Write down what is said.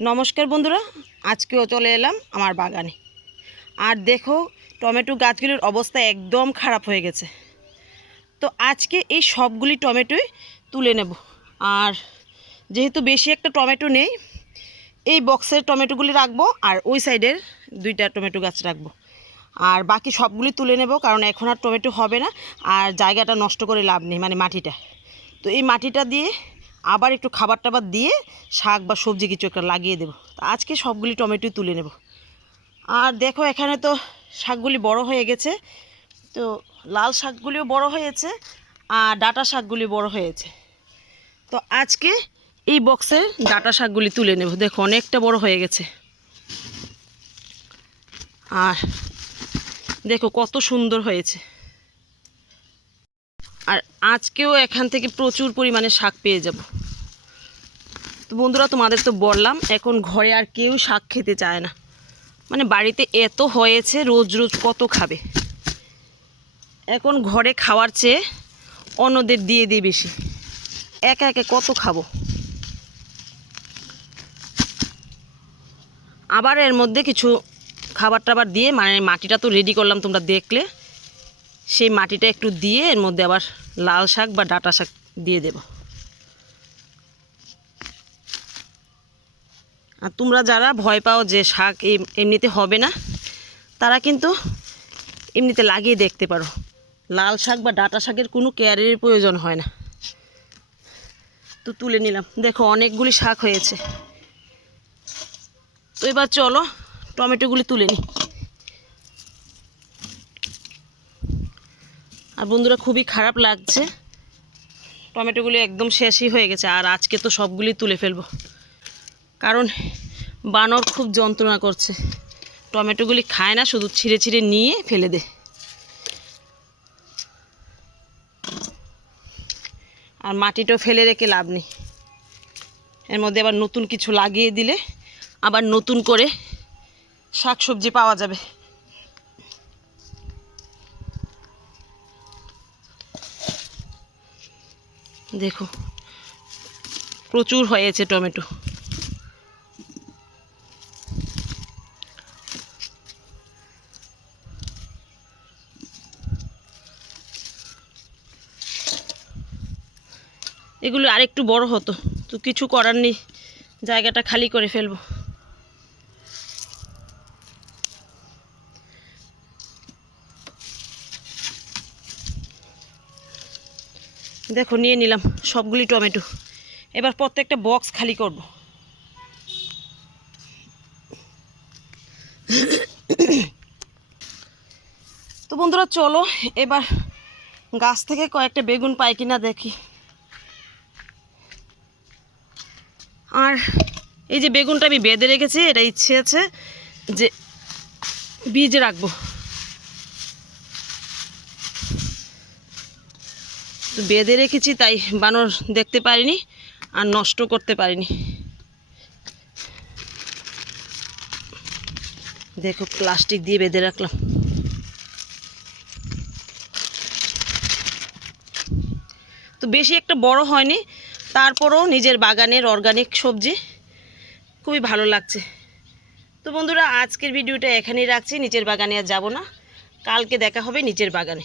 নমস্কার বন্ধুরা, আজকেও চলে এলাম আমার বাগানে। আর দেখো, টমেটো গাছগুলির অবস্থা একদম খারাপ হয়ে গেছে। তো আজকে এই সবগুলি টমেটোই তুলে নেব। আর যেহেতু বেশি একটা টমেটো নেই, এই বক্সের টমেটোগুলি রাখব আর ওই সাইডের দুইটা টমেটো গাছ রাখব। আর বাকি সবগুলি তুলে নেব, কারণ এখন আর টমেটো হবে না, আর জায়গাটা নষ্ট করে লাভ নেই মানে মাটিটা। তো এই মাটিটা দিয়ে আবার একটু খাবার টাবার দিয়ে শাক বা সবজি কিছু একটা লাগিয়ে দেবো। আজকে সবগুলি টমেটোই তুলে নেব। আর দেখো, এখানে তো শাকগুলি বড় হয়ে গেছে। তো লাল শাকগুলিও বড় হয়েছে আর ডাটা শাকগুলি বড় হয়েছে। তো আজকে এই বক্সে ডাটা শাকগুলি তুলে নেব। দেখো, অনেকটা বড় হয়ে গেছে। আর দেখো, কত সুন্দর হয়েছে। আর আজকেও এখান থেকে প্রচুর পরিমাণে শাক পেয়ে যাব। তো বন্ধুরা, তোমাদের তো বললাম, এখন ঘরে আর কেউ শাক খেতে চায় না। মানে বাড়িতে এত হয়েছে, রোজ রোজ কত খাবে। এখন ঘরে খাওয়ার চেয়ে অন্যদের দিয়ে দিই বেশি। একা একে কত খাব? আবার এর মধ্যে কিছু খাবার টাবার দিয়ে মানে মাটিটা তো রেডি করলাম তোমরা দেখলে। সেই মাটিটা একটু দিয়ে এর মধ্যে আবার লাল শাক বা ডাটা শাক দিয়ে দেব। আর তোমরা যারা ভয় পাও যে শাক এম- এমনিতে হবে না, তারা কিন্তু এমনিতে লাগিয়ে দেখতে পারো। লাল শাক বা ডাটা শাকের কোনো কেয়ারের প্রয়োজন হয় না। তো তুলে নিলাম। দেখো অনেকগুলি শাক হয়েছে। তো এবার চলো টমেটোগুলি তুলে নিই। আর বন্ধুরা খুবই খারাপ লাগছে। টমেটোগুলি একদম শেষই হয়ে গেছে, আর আজকে তো সবগুলি তুলে ফেলব। কারণ বানর খুব যন্ত্রণা করছে। টমেটোগুলি খায় না, শুধু ছিঁড়ে ছিঁড়ে নিয়ে ফেলে দে। আর মাটিটাও ফেলে রেখে লাভ নেই। এর মধ্যে আবার নতুন কিছু লাগিয়ে দিলে আবার নতুন করে শাক সবজি পাওয়া যাবে। দেখো। প্রচুর হয়েছে টমেটো। এগুলো আরেকটু বড় হতো, তো কিছু করার নেই। জায়গাটা খালি করে ফেলব। দেখো, নিয়ে নিলাম সবগুলি টমেটো। এবার প্রত্যেকটা বক্স খালি করব। তো বন্ধুরা, চলো এবার গাছ থেকে কয়েকটা বেগুন পাই কিনা দেখি। আর এই যে বেগুনটা আমি বেঁধে রেখেছি, এটা ইচ্ছে আছে যে বীজ রাখব। বেঁধে রেখেছি, তাই বানর দেখতে পারিনি আর নষ্ট করতে পারিনি। দেখো, প্লাস্টিক দিয়ে বেঁধে রাখলাম। তো বেশি একটা বড় হয়নি, তারপরও নিজের বাগানের অর্গানিক সবজি খুবই ভালো লাগছে। তো বন্ধুরা, আজকের ভিডিওটা এখানেই রাখছি, নিচের বাগানে আর যাব না। কালকে দেখা হবে নিচের বাগানে।